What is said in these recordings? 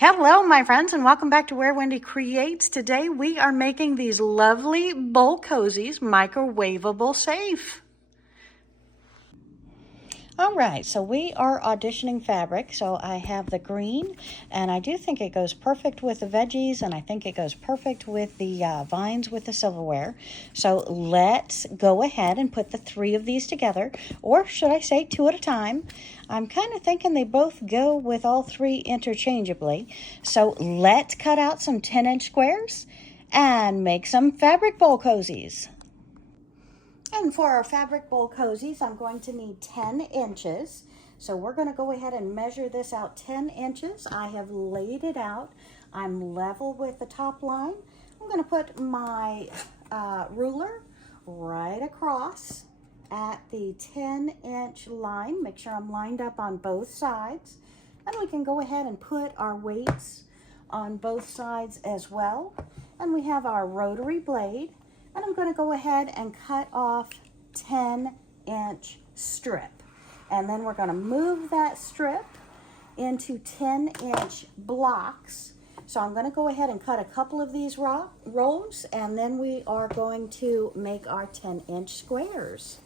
Hello, my friends, and welcome back to Where Wendy Creates. Today we are making these lovely bowl cozies, microwavable safe. All right, so we are auditioning fabric. So I have the green, and I do think it goes perfect with the veggies, and I think it goes perfect with the vines with the silverware. So let's go ahead and put the three of these together, or should I say two at a time. I'm kind of thinking they both go with all three interchangeably. So let's cut out some 10-inch squares and make some fabric bowl cozies. And for our fabric bowl cozies, I'm going to need 10 inches. So we're going to go ahead and measure this out 10 inches. I have laid it out. I'm level with the top line. I'm going to put my ruler right across at the 10-inch line. Make sure I'm lined up on both sides. And we can go ahead and put our weights on both sides as well. And we have our rotary blade. And I'm going to go ahead and cut off 10-inch strip. And then we're going to move that strip into 10-inch blocks. So I'm going to go ahead and cut a couple of these rows, and then we are going to make our 10-inch squares.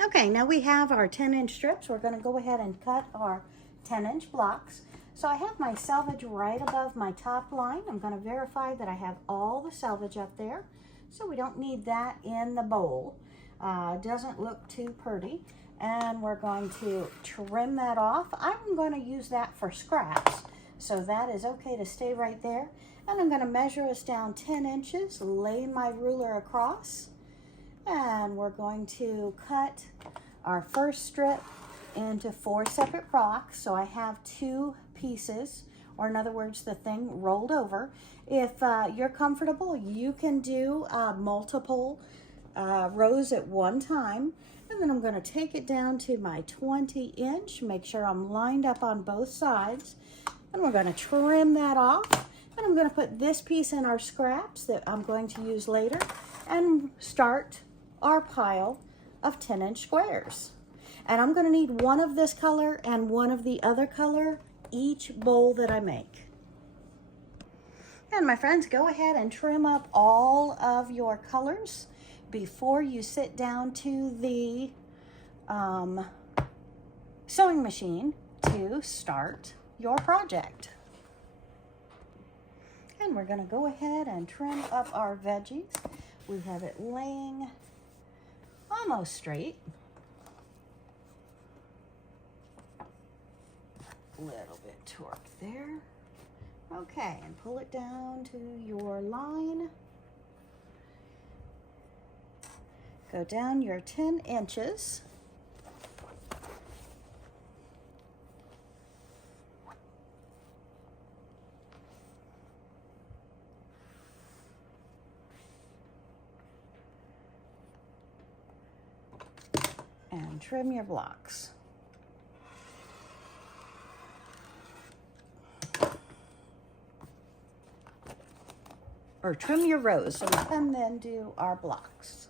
Okay, now we have our 10-inch strips. We're going to go ahead and cut our 10-inch blocks. So I have my selvage right above my top line. I'm going to verify that I have all the selvage up there. So we don't need that in the bowl. Doesn't look too pretty. And we're going to trim that off. I'm going to use that for scraps. So that is okay to stay right there. And I'm going to measure us down 10 inches, lay my ruler across. And we're going to cut our first strip into 4 separate blocks. So I have 2 pieces, or in other words, the thing rolled over. If you're comfortable, you can do multiple rows at one time. And then I'm going to take it down to my 20-inch, make sure I'm lined up on both sides. And we're going to trim that off. And I'm going to put this piece in our scraps that I'm going to use later and start our pile of 10-inch squares. And I'm going to need one of this color and one of the other color each bowl that I make. And my friends, go ahead and trim up all of your colors before you sit down to the sewing machine to start your project. And we're going to go ahead and trim up our veggies. We have it laying almost straight. Little bit torque there. Okay, and pull it down to your line. Go down your 10 inches. And trim your blocks. Or trim your rows so we can then do our blocks.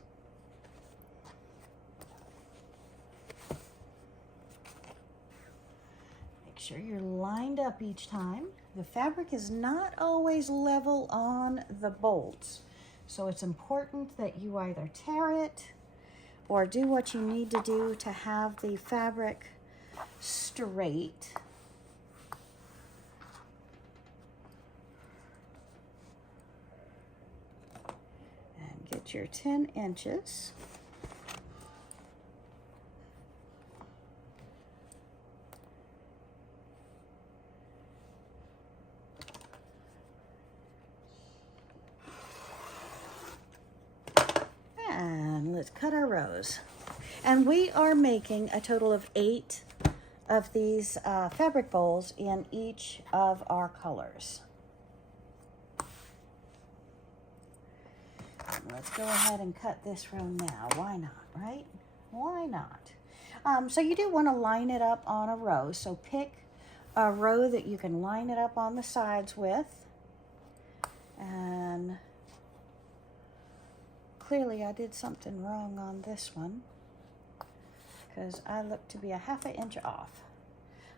Make sure you're lined up each time. The fabric is not always level on the bolts, so it's important that you either tear it or do what you need to do to have the fabric straight. Get your 10 inches. And let's cut our rows. And we are making a total of 8 of these fabric bowls in each of our colors. Let's go ahead and cut this row now. Why not, right? Why not? So you do want to line it up on a row. So pick a row that you can line it up on the sides with. And clearly I did something wrong on this one because I look to be a 1/2 inch off.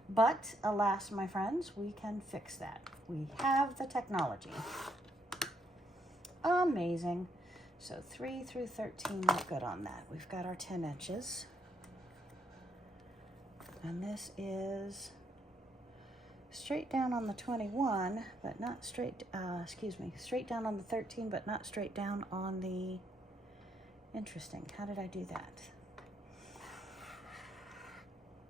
But alas, my friends, we can fix that. We have the technology. Amazing. So 3 through 13, we're good on that. We've got our 10 inches. And this is straight down on the 21, but not straight, straight down on the 13, but not straight down on the, interesting, how did I do that?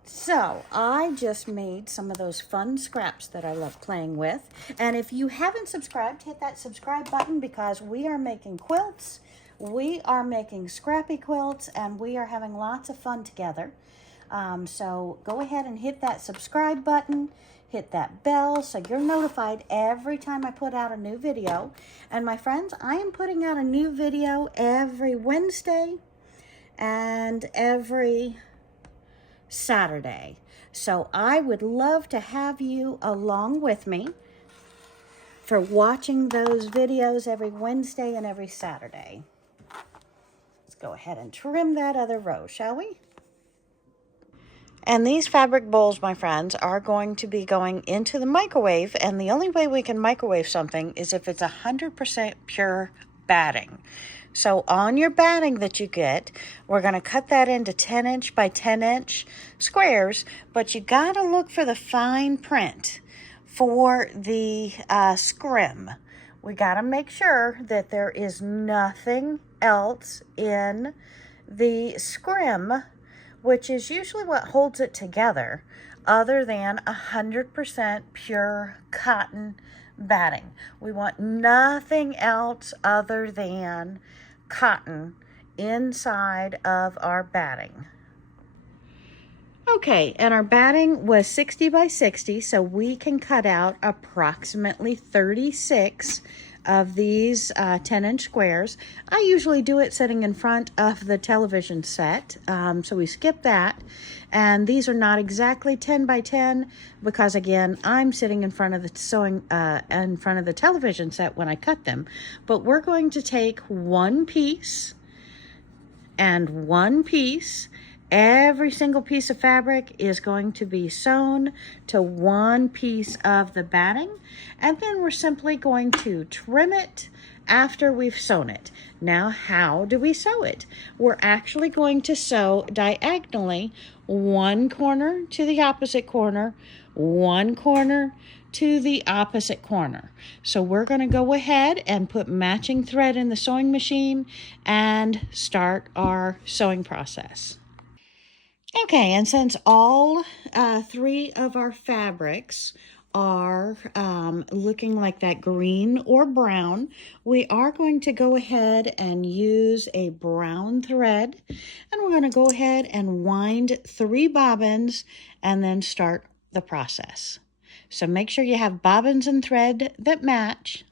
So I just made some of those fun scraps that I love playing with. And if you haven't subscribed, hit that subscribe button because we are making quilts, we are making scrappy quilts, and we are having lots of fun together. So go ahead and hit that subscribe button, hit that bell so you're notified every time I put out a new video. And my friends, I am putting out a new video every Wednesday and every Saturday. So I would love to have you along with me for watching those videos every Wednesday and every Saturday. Let's go ahead and trim that other row, shall we? And these fabric bowls, my friends, are going to be going into the microwave, and the only way we can microwave something is if it's 100% pure batting. So on your batting that you get, we're going to cut that into 10-inch by 10-inch squares, but you got to look for the fine print for the scrim. We got to make sure that there is nothing else in the scrim, which is usually what holds it together, other than 100% pure cotton batting. We want nothing else other than cotton inside of our batting. Okay, and our batting was 60 by 60, so we can cut out approximately 36 of these 10-inch squares. I usually do it sitting in front of the television set, so we skip that. And these are not exactly 10 by 10 because, again, I'm sitting in front of the in front of the television set when I cut them. But we're going to take one piece and one piece. Every single piece of fabric is going to be sewn to one piece of the batting, and then we're simply going to trim it after we've sewn it. Now, how do we sew it? We're actually going to sew diagonally one corner to the opposite corner, one corner to the opposite corner. So we're going to go ahead and put matching thread in the sewing machine and start our sewing process. Okay, and since all three of our fabrics are looking like that green or brown, we are going to go ahead and use a brown thread, and we're going to go ahead and wind 3 bobbins and then start the process. So make sure you have bobbins and thread that match.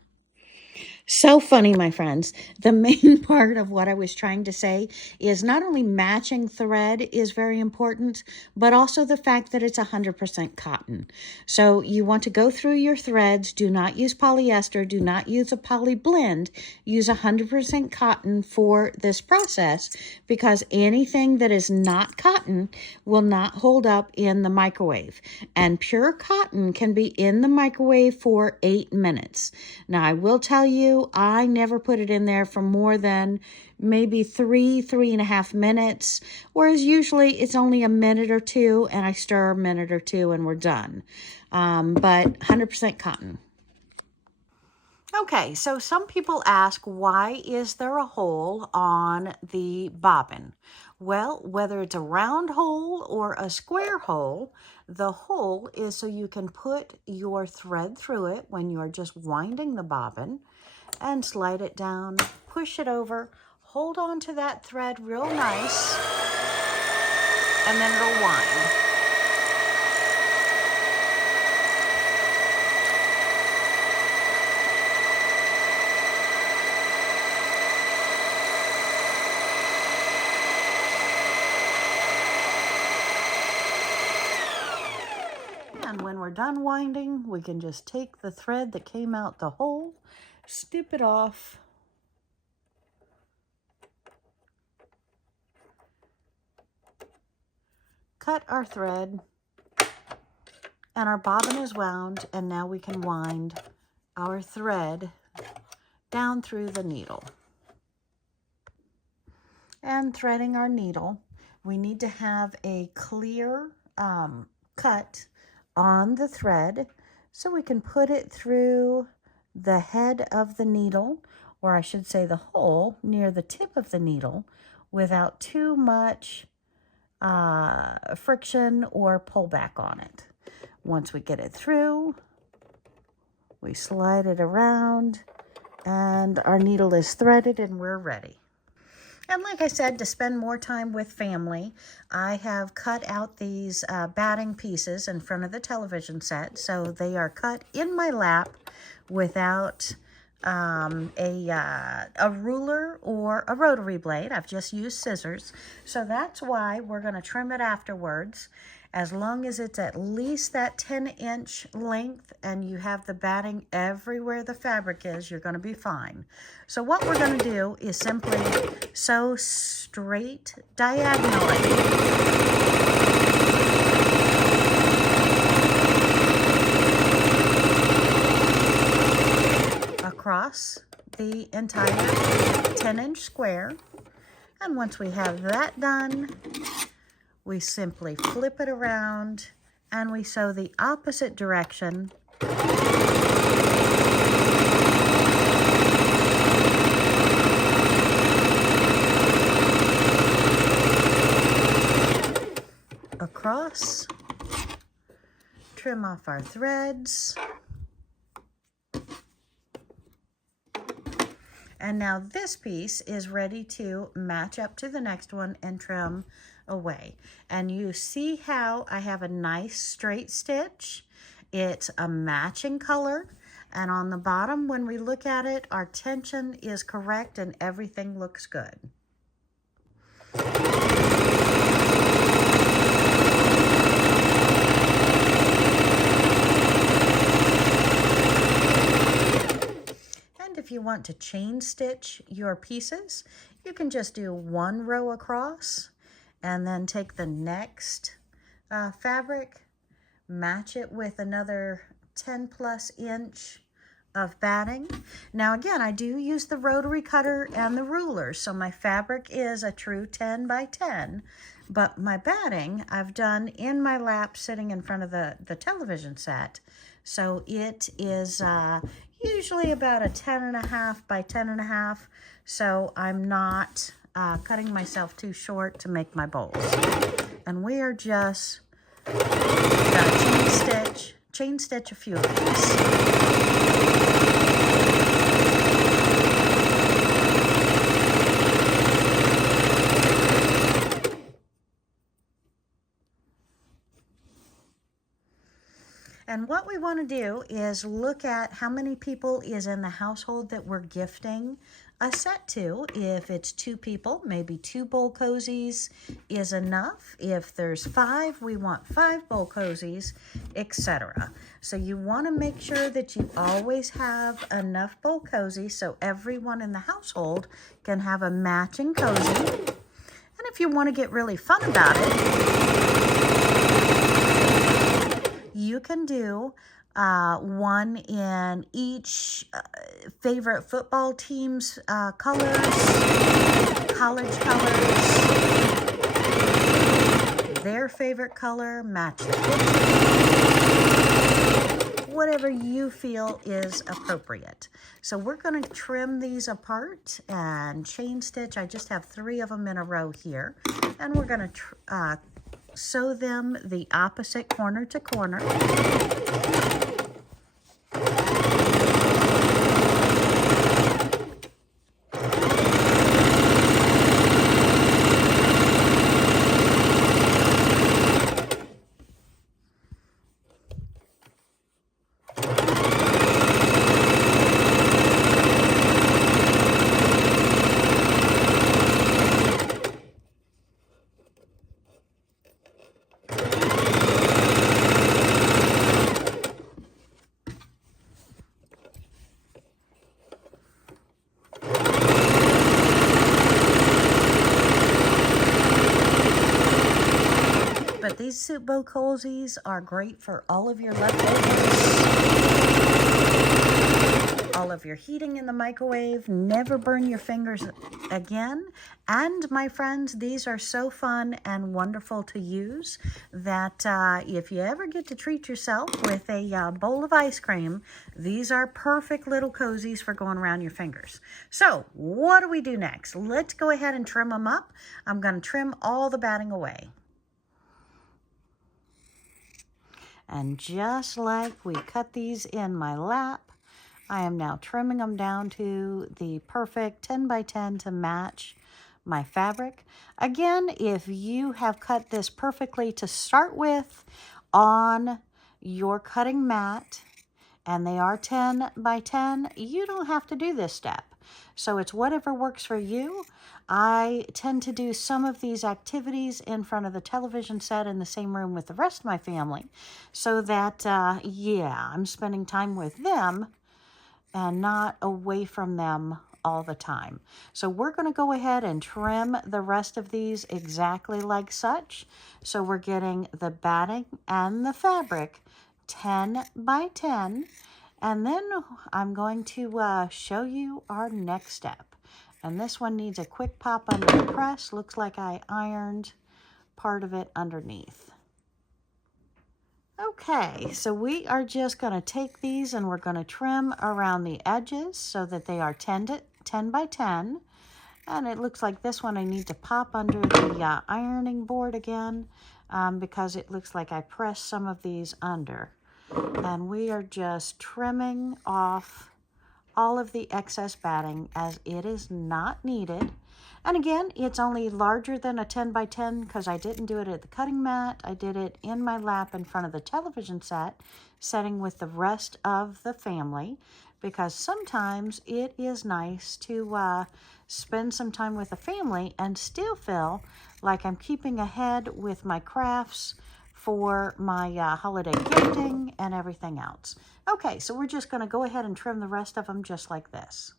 So funny, my friends. The main part of what I was trying to say is not only matching thread is very important, but also the fact that it's 100% cotton. So you want to go through your threads. Do not use polyester. Do not use a poly blend. Use 100% cotton for this process because anything that is not cotton will not hold up in the microwave. And pure cotton can be in the microwave for 8 minutes. Now, I will tell you, I never put it in there for more than maybe 3.5 minutes, whereas usually it's only a minute or two, and I stir a minute or two and we're done. But 100% cotton. Okay, so some people ask, why is there a hole on the bobbin? Well, whether it's a round hole or a square hole, the hole is so you can put your thread through it when you're just winding the bobbin and slide it down, push it over, hold on to that thread real nice, and then it'll wind. And when we're done winding, we can just take the thread that came out the hole, snip it off, cut our thread, And our bobbin is wound, and now we can wind our thread down through the needle. And threading our needle, we need to have a clear cut on the thread so we can put it through the head of the needle, or I should say the hole near the tip of the needle, without too much friction or pullback on it. Once we get it through, we slide it around and our needle is threaded and we're ready. And like I said, to spend more time with family, I have cut out these batting pieces in front of the television set. So they are cut in my lap without a ruler or a rotary blade. I've just used scissors. So that's why we're going to trim it afterwards. As long as it's at least that 10-inch length and you have the batting everywhere the fabric is, you're going to be fine. So what we're going to do is simply sew straight diagonally across the entire 10-inch square. And once we have that done, we simply flip it around and we sew the opposite direction across, trim off our threads. And now this piece is ready to match up to the next one and trim away. And you see how I have a nice straight stitch. It's a matching color. And on the bottom, when we look at it, our tension is correct and everything looks good. If you want to chain stitch your pieces, you can just do one row across and then take the next fabric, match it with another 10+ inch of batting. Now again, I do use the rotary cutter and the ruler, so my fabric is a true 10 by 10, but my batting I've done in my lap sitting in front of the television set. So it is usually about a 10.5 by 10.5, so I'm not cutting myself too short to make my bowls. And we are just gonna chain stitch a few of these. And what we want to do is look at how many people is in the household that we're gifting a set to. If it's 2 people, maybe 2 bowl cozies is enough. If there's 5, we want 5 bowl cozies, etc. So you want to make sure that you always have enough bowl cozies so everyone in the household can have a matching cozy. And if you want to get really fun about it, you can do one in each favorite football team's colors, college colors, their favorite color, match the picture, whatever you feel is appropriate. So we're going to trim these apart and chain stitch. I just have 3 of them in a row here, and we're going to sew them the opposite corner to corner. These soup bowl cozies are great for all of your leftovers, all of your heating in the microwave. Never burn your fingers again. And my friends, these are so fun and wonderful to use that if you ever get to treat yourself with a bowl of ice cream, these are perfect little cozies for going around your fingers. So what do we do next? Let's go ahead and trim them up. I'm going to trim all the batting away. And just like we cut these in my lap, I am now trimming them down to the perfect 10 by 10 to match my fabric. Again, if you have cut this perfectly to start with on your cutting mat, and they are 10 by 10, you don't have to do this step. So it's whatever works for you. I tend to do some of these activities in front of the television set in the same room with the rest of my family, so that, yeah, I'm spending time with them and not away from them all the time. So we're going to go ahead and trim the rest of these exactly like such. So we're getting the batting and the fabric 10 by 10. And then I'm going to show you our next step. And this one needs a quick pop under the press. Looks like I ironed part of it underneath. Okay, so we are just going to take these and we're going to trim around the edges so that they are 10 by 10. And it looks like this one I need to pop under the ironing board again because it looks like I pressed some of these under. And we are just trimming off all of the excess batting as it is not needed. And again, it's only larger than a 10 by 10 because I didn't do it at the cutting mat. I did it in my lap in front of the television set, setting with the rest of the family, because sometimes it is nice to spend some time with the family and still feel like I'm keeping ahead with my crafts for my holiday gifting and everything else. Okay, so we're just going to go ahead and trim the rest of them just like this.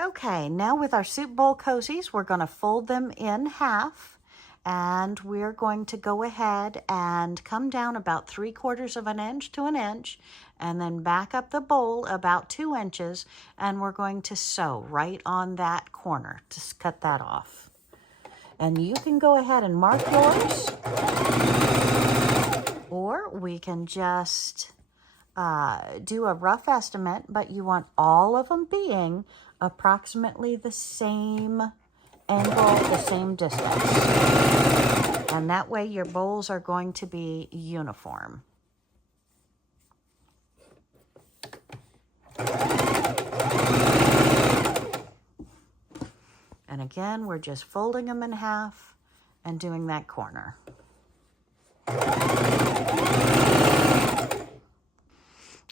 Okay, now with our soup bowl cozies, we're going to fold them in half, and we're going to go ahead and come down about 3/4 of an inch to an inch, and then back up the bowl about 2 inches, and we're going to sew right on that corner to cut that off. And you can go ahead and mark yours, or we can just do a rough estimate, but you want all of them being approximately the same angle, the same distance. And that way your bowls are going to be uniform. And again, we're just folding them in half and doing that corner.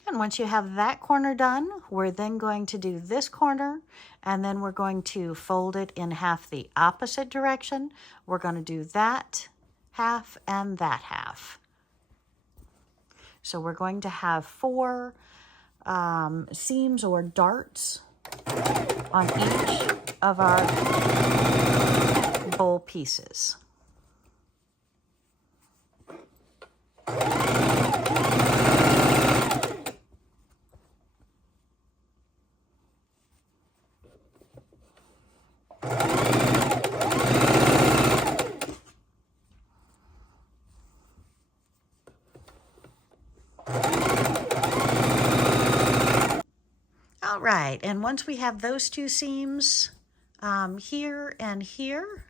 And once you have that corner done, we're then going to do this corner, and then we're going to fold it in half the opposite direction. We're going to do that half and that half. So we're going to have 4 seams or darts on each of our bowl pieces. All right, and once we have those 2 seams here and here,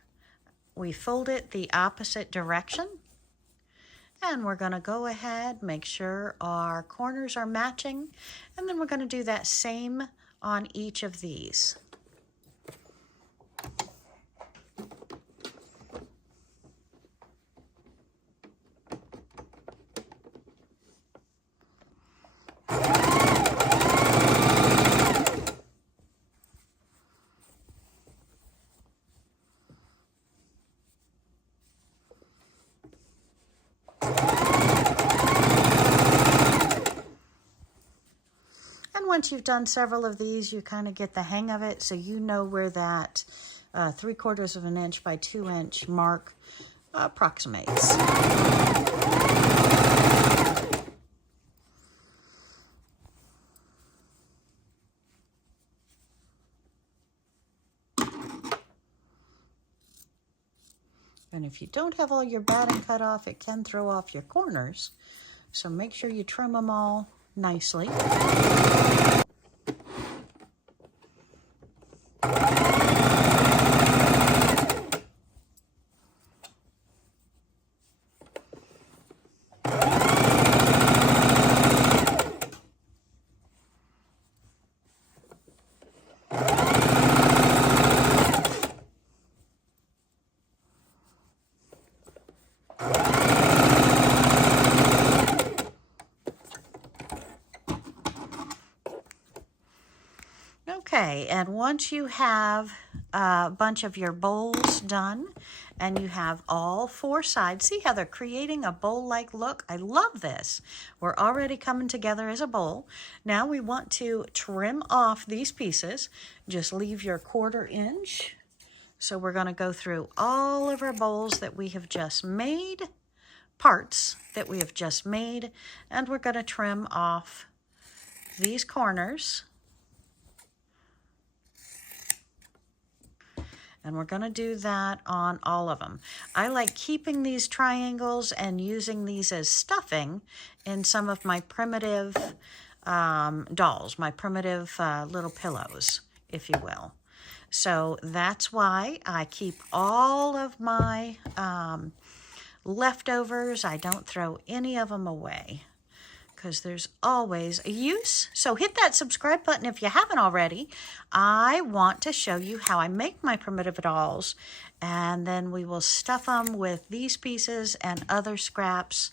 we fold it the opposite direction. And we're going to go ahead, make sure our corners are matching, and then we're going to do that same on each of these. Once you've done several of these, you kind of get the hang of it, so you know where that 3/4 of an inch by 2 inch mark approximates. And if you don't have all your batting cut off, it can throw off your corners. So make sure you trim them all nicely. Okay, and once you have a bunch of your bowls done and you have all four sides, see how they're creating a bowl-like look? I love this. We're already coming together as a bowl. Now we want to trim off these pieces. Just leave your 1/4 inch. So we're going to go through all of our bowls that we have just made, parts that we have just made, and we're going to trim off these corners. And we're going to do that on all of them. I like keeping these triangles and using these as stuffing in some of my primitive dolls, my primitive little pillows, if you will. So that's why I keep all of my leftovers. I don't throw any of them away, because there's always a use. So hit that subscribe button if you haven't already. I want to show you how I make my primitive dolls, and then we will stuff them with these pieces and other scraps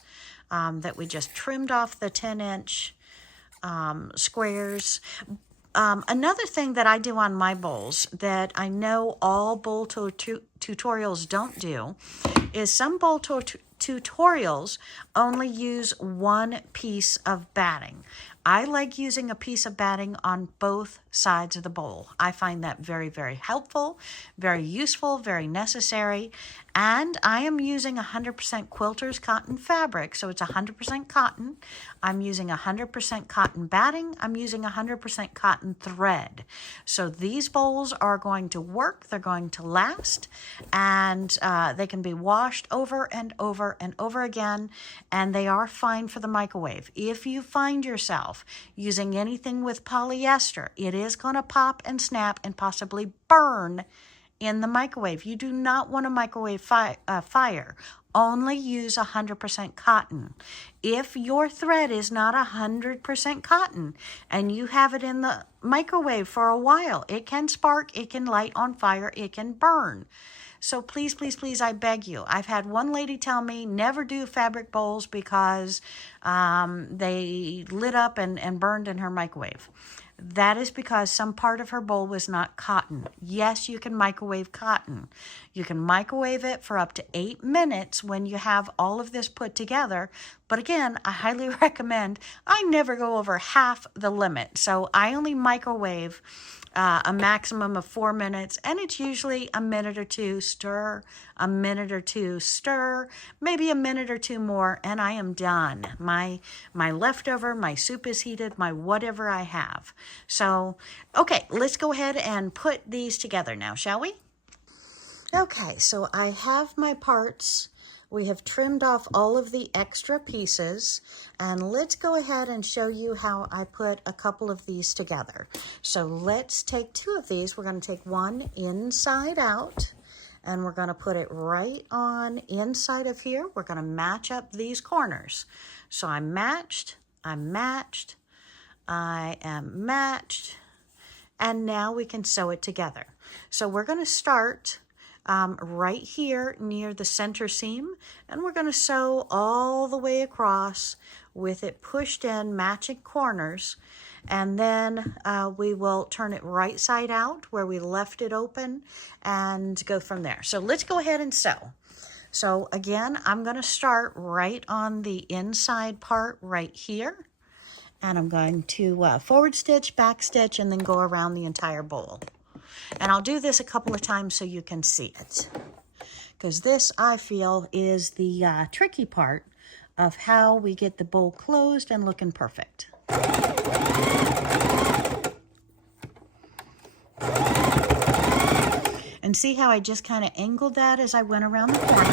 that we just trimmed off the 10-inch squares. Another thing that I do on my bowls that I know all bowl tutorials don't do is some bowl tutorials only use one piece of batting. I like using a piece of batting on both sides of the bowl. I find that very, very helpful, very useful, very necessary. And I am using 100% Quilters cotton fabric, so it's 100% cotton. I'm using 100% cotton batting. I'm using 100% cotton thread. So these bowls are going to work, they're going to last, and they can be washed over and over and over again, and they are fine for the microwave. If you find yourself using anything with polyester, it is going to pop and snap and possibly burn in the microwave. You do not want a microwave fire. Only use 100% cotton. If your thread is not 100% cotton and you have it in the microwave for a while, it can spark, it can light on fire, it can burn. So please, please, please, I beg you. I've had one lady tell me never do fabric bowls because they lit up and burned in her microwave. That is because some part of her bowl was not cotton. Yes, you can microwave cotton. You can microwave it for up to 8 minutes when you have all of this put together. But again, I highly recommend, I never go over half the limit. So I only microwave a maximum of 4 minutes, and it's usually a minute or two, stir, a minute or two, stir, maybe a minute or two more, and I am done. My leftover, my soup is heated, my whatever I have. So, okay, let's go ahead and put these together now, shall we? Okay, so I have my parts. We have trimmed off all of the extra pieces, and let's go ahead and show you how I put a couple of these together. So let's take 2 of these. We're going to take one inside out, and we're going to put it right on inside of here. We're going to match up these corners. So I'm matched, I'm matched, I am matched, and now we can sew it together. So we're going to start right here near the center seam, and we're going to sew all the way across with it pushed in, matching corners, and then we will turn it right side out where we left it open and go from there. So let's go ahead and sew. So again, I'm going to start right on the inside part right here, and I'm going to forward stitch, back stitch, and then go around the entire bowl. And I'll do this a couple of times so you can see it. because this, I feel, is the tricky part of how we get the bowl closed and looking perfect. And see how I just kind of angled that as I went around the corner?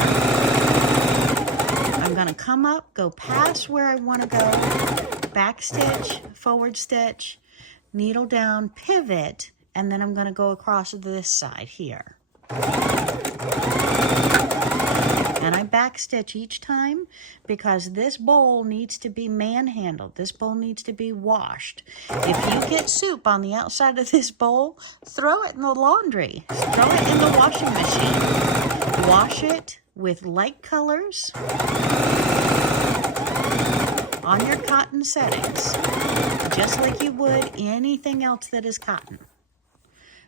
I'm going to come up, go past where I want to go, back stitch, forward stitch, needle down, pivot, and then I'm going to go across this side here. And I back stitch each time because this bowl needs to be manhandled. This bowl needs to be washed. If you get soup on the outside of this bowl, throw it in the laundry. Throw it in the washing machine. Wash it with light colors on your cotton settings, just like you would anything else that is cotton.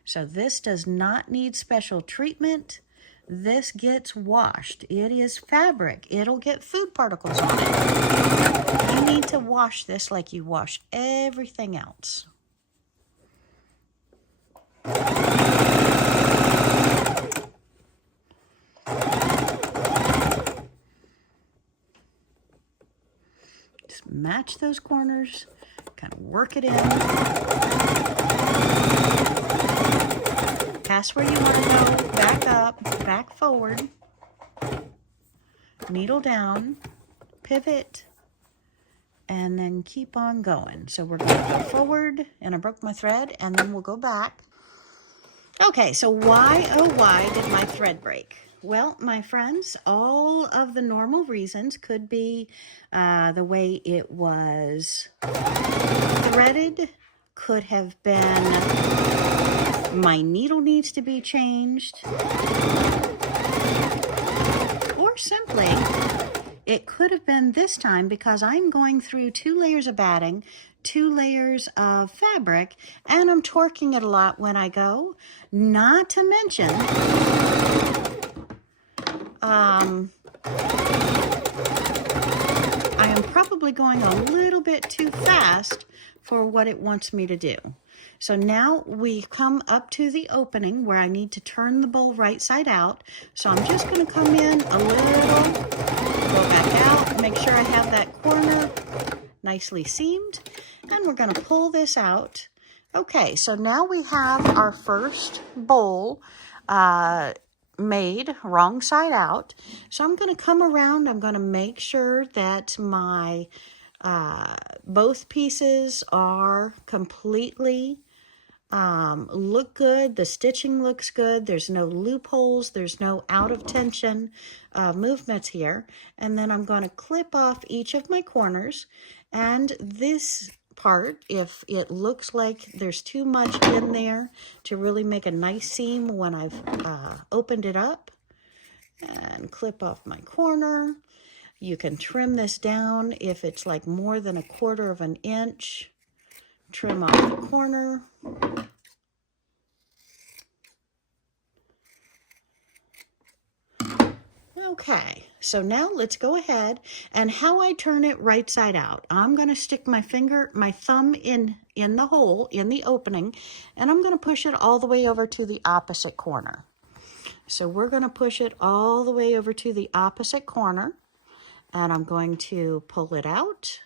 So this does not need special treatment. This gets washed. It is fabric. It'll get food particles on it. You need to wash this like you wash everything else. Just match those corners, kind of work it in. Past where you want to go, back up, back forward, needle down, pivot, and then keep on going. So we're going to go forward, and I broke my thread, and then we'll go back. Okay, so why, oh why did my thread break? Well, my friends, all of the normal reasons could be the way it was threaded, could have been my needle needs to be changed, or simply it could have been this time because I'm going through 2 layers of batting, 2 layers of fabric, and I'm torquing it a lot when I go. Not to mention, I am probably going a little bit too fast for what it wants me to do. So now we come up to the opening where I need to turn the bowl right side out. So I'm just going to come in a little, go back out, make sure I have that corner nicely seamed, and we're going to pull this out. Okay, so now we have our first bowl made wrong side out. So I'm going to come around, I'm going to make sure that my both pieces are completely look good. The stitching looks good. There's no loopholes. There's no out of tension movements here. And then I'm going to clip off each of my corners. And this part, if it looks like there's too much in there to really make a nice seam when I've opened it up, and clip off my corner. You can trim this down if it's like more than 1/4 of an inch. Trim off the corner. Okay, so now let's go ahead, and how I turn it right side out. I'm going to stick my thumb in the hole, in the opening, and I'm going to push it all the way over to the opposite corner. So we're going to push it all the way over to the opposite corner, and I'm going to pull it out.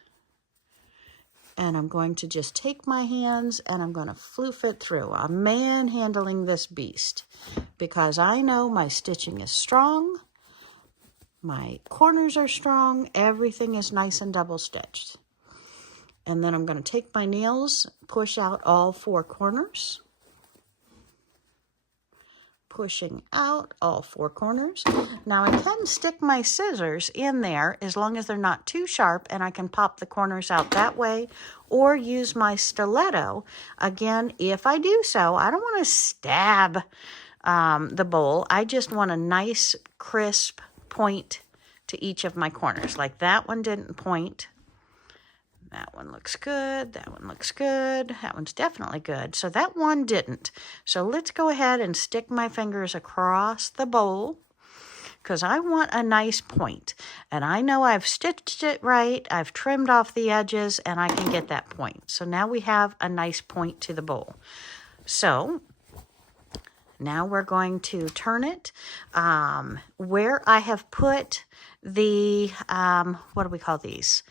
And I'm going to just take my hands and I'm going to floof it through. I'm manhandling this beast because I know my stitching is strong. My corners are strong. Everything is nice and double stitched. And then I'm going to take my nails, push out all 4 corners. Pushing out all 4 corners. Now I can stick my scissors in there as long as they're not too sharp, and I can pop the corners out that way, or use my stiletto. Again, if I do so, I don't want to stab the bowl. I just want a nice crisp point to each of my corners. Like that one didn't point. That one looks good. That one looks good. That one's definitely good. So that one didn't. So let's go ahead and stick my fingers across the bowl because I want a nice point. And I know I've stitched it right. I've trimmed off the edges and I can get that point. So now we have a nice point to the bowl. So Now we're going to turn it where I have put the, what do we call these?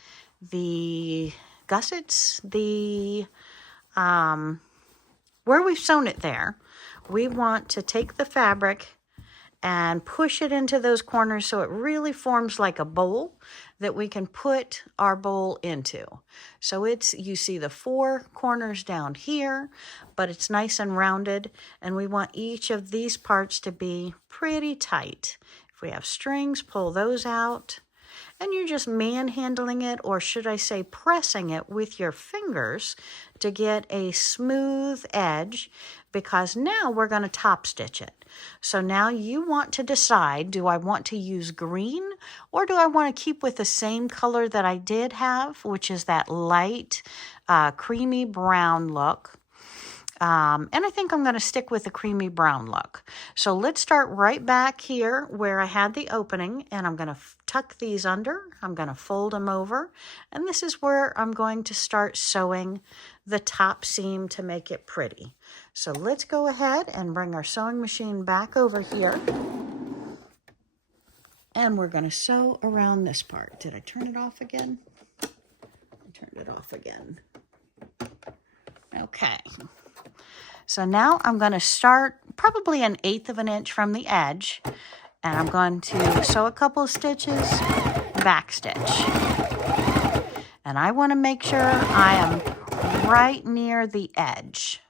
The gussets, where we've sewn it there. We want to take the fabric and push it into those corners so it really forms like a bowl that we can put our bowl into. So you see the 4 corners down here, but it's nice and rounded, and we want each of these parts to be pretty tight. If we have strings, pull those out. And you're just manhandling it, or should I say pressing it with your fingers to get a smooth edge, because now we're going to top stitch it. So now you want to decide, do I want to use green, or do I want to keep with the same color that I did have, which is that light creamy brown look. And I think I'm going to stick with the creamy brown look. So let's start right back here where I had the opening, and I'm going to tuck these under. I'm going to fold them over, and this is where I'm going to start sewing the top seam to make it pretty. So let's go ahead and bring our sewing machine back over here, and we're going to sew around this part. Did I turn it off again? I turned it off again. Okay. So now I'm going to start probably 1/8 of an inch from the edge, and I'm going to sew a couple of stitches, back stitch. And I want to make sure I am right near the edge.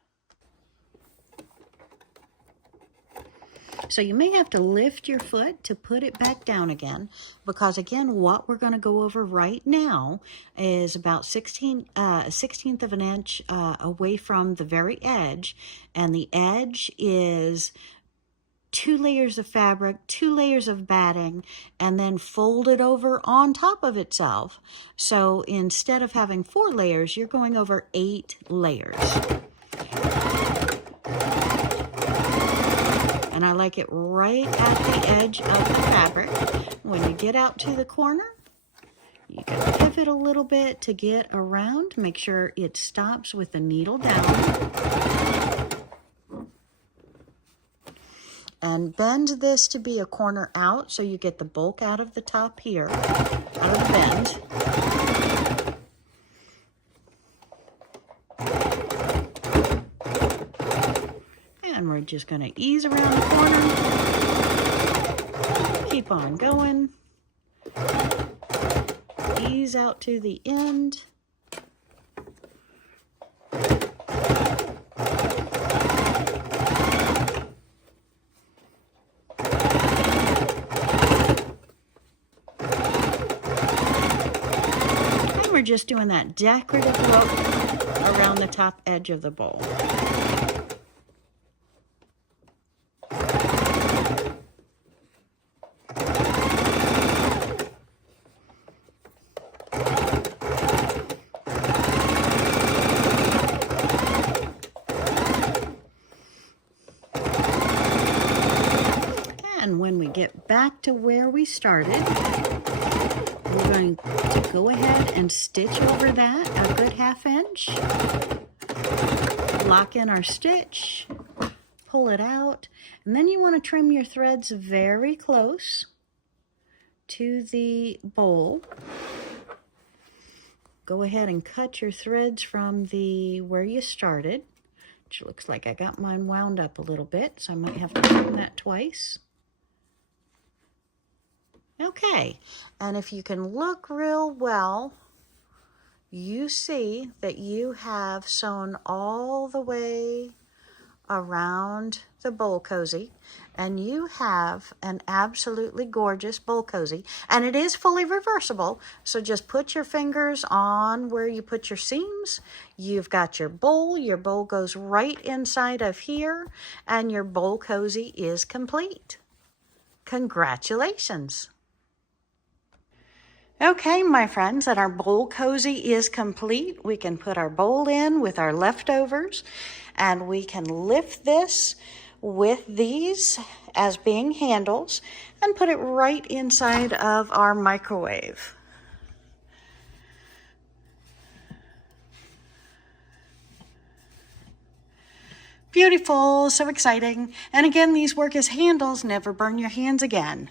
So you may have to lift your foot to put it back down again, because again, what we're going to go over right now is about 1/16 of an inch away from the very edge, and the edge is 2 layers of fabric, 2 layers of batting, and then folded over on top of itself. So instead of having 4 layers, you're going over 8 layers. And I like it right at the edge of the fabric. When you get out to the corner, you can pivot a little bit to get around. Make sure it stops with the needle down. And bend this to be a corner out so you get the bulk out of the top here, out of the bend. And we're just going to ease around the corner, keep on going, ease out to the end. And we're just doing that decorative look around the top edge of the bowl. And when we get back to where we started, we're going to go ahead and stitch over that a good 1/2 inch. Lock in our stitch, pull it out, and then you want to trim your threads very close to the bowl. Go ahead and cut your threads from where you started, which looks like I got mine wound up a little bit, so I might have to trim that twice. Okay, and if you can look real well, you see that you have sewn all the way around the bowl cozy, and you have an absolutely gorgeous bowl cozy, and it is fully reversible. So just put your fingers on where you put your seams. You've got your bowl goes right inside of here, and your bowl cozy is complete. Congratulations. Okay, my friends, and our bowl cozy is complete. We can put our bowl in with our leftovers, and we can lift this with these as being handles and put it right inside of our microwave. Beautiful, so exciting. And again, these work as handles, never burn your hands again.